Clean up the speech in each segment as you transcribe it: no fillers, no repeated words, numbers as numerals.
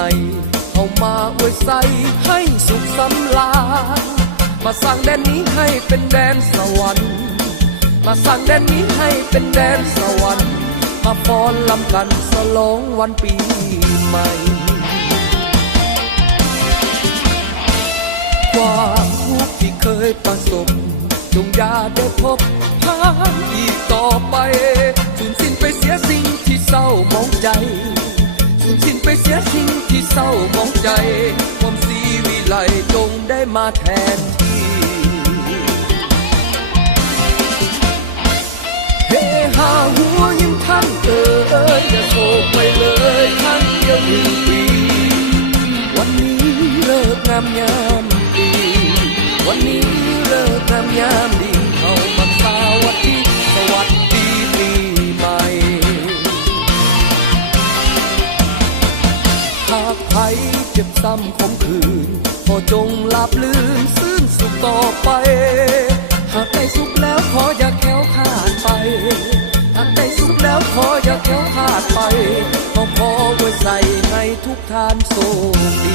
ม่เข้ามาอวยใสให้สุขสำราญมาสร้างแดนนี้ให้เป็นแดนสวรรค์มาสร้างแดนนี้ให้เป็นแดนสวรรค์มาฟ้อนลำกันฉลองวันปีใหม่ความทุกข์ที่เคยประสบจงอย่าได้พบผ่านอีกต่อไปสูญสิ้นไปเสียสิ่งที่เศร้ามองใจสูญสิ้นไปเสียสิ่งที่เศร้ามองใจความศรีวิไลจงได้มาแทนที่เฮฮาหัวยิ้มท่านอย่าโศกไปเลยท่านเดียว1 ปีวันนี้เลิกงามยามดีวันนี้เลิกงามยามดีเข้ามาสวัสดีปีใหม่หากใครเจ็บซ้ำคมคืนขอจงหลับลื่นซื่นสุขต่อไปหากได้สุขแล้วขออย่าแคล้วคลาดไปหากได้สุขแล้วขออย่าแคล้วคลาดไปขอไว้ใส่ให้ทุกท่านโชคดี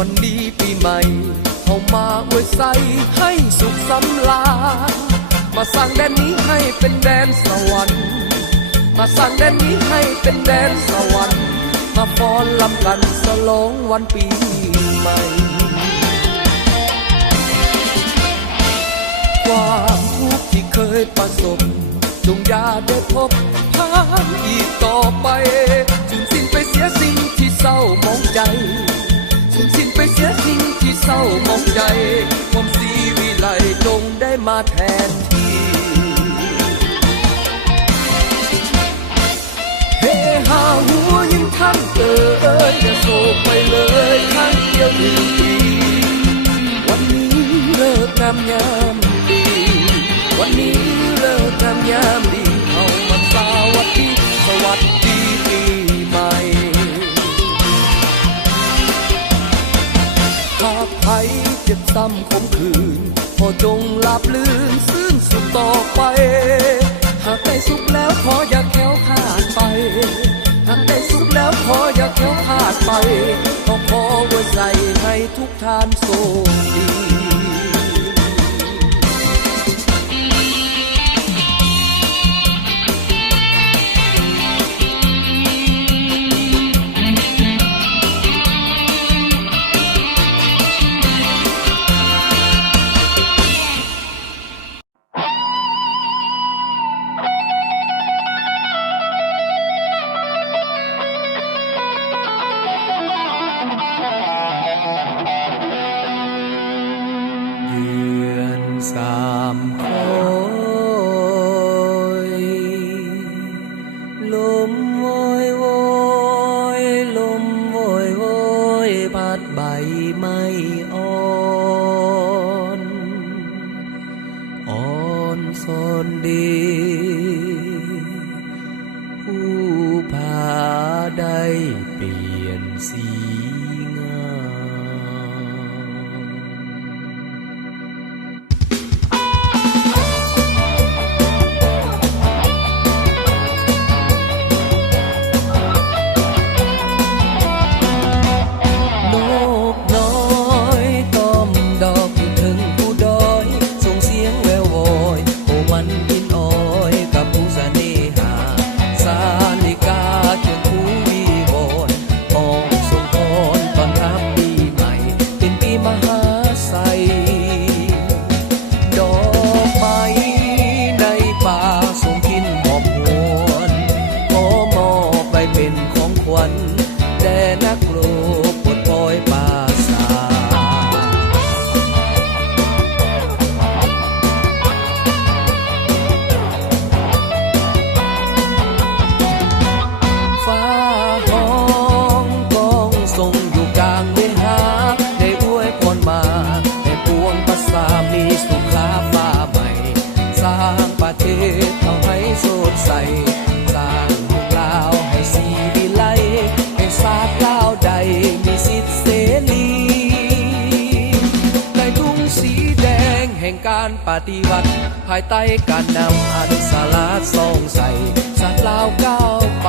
วันดีปีใหม่เข้ามาอวยใสให้สุขสำราญมาสร้างแดนนี้ให้เป็นแดนสวรรค์มาสร้างแดนนี้ให้เป็นแดนสวรรค์มาฟ้อนลำกันฉลองวันปีใหม่ความทุกข์ที่เคยประสบจงอย่าได้พบผ่านอีกต่อไปสูญสิ้นไปเสียสิ่งที่เศร้ามองใจสูญสิ้นไปเสียสิ่งที่เศร้ามองใจความศรีวิไลจงได้มาแทนที่เฮฮาหัวยิ้มท่านอย่าโศกไปเลยท่านเดียว1 ปีวันนี้เลิกงามยามดีวันนี้เลิกงามยามดีเข้ามาสวัสดีปีใหม่หากใครเจ็บซ้ำคมคืนขอจงหลับลื่นซื่นสุขต่อไปหากได้สุขแล้วขออย่าแคล้วคลาดไปหากได้สุขแล้วขออย่าแคล้วคลาดไปขอไว้ใส่ให้ทุกท่านโชคดี3 คอยลมโวยโวยลมโวยโวยพัดใบไม้อ่อนอ่อนสนดีผู้พาได้เปลี่ยนสีงาม เทศเอาให้สดใสสร้างเมืองลาวให้สีวิไลให้ศาสตร์ลาวใดมีสิทธิเสรีในทุ่งสีแดงแห่งการปฏิวัติภายใต้การนำอนุสาราทรงใสศาสตร์ลาวก้าวไป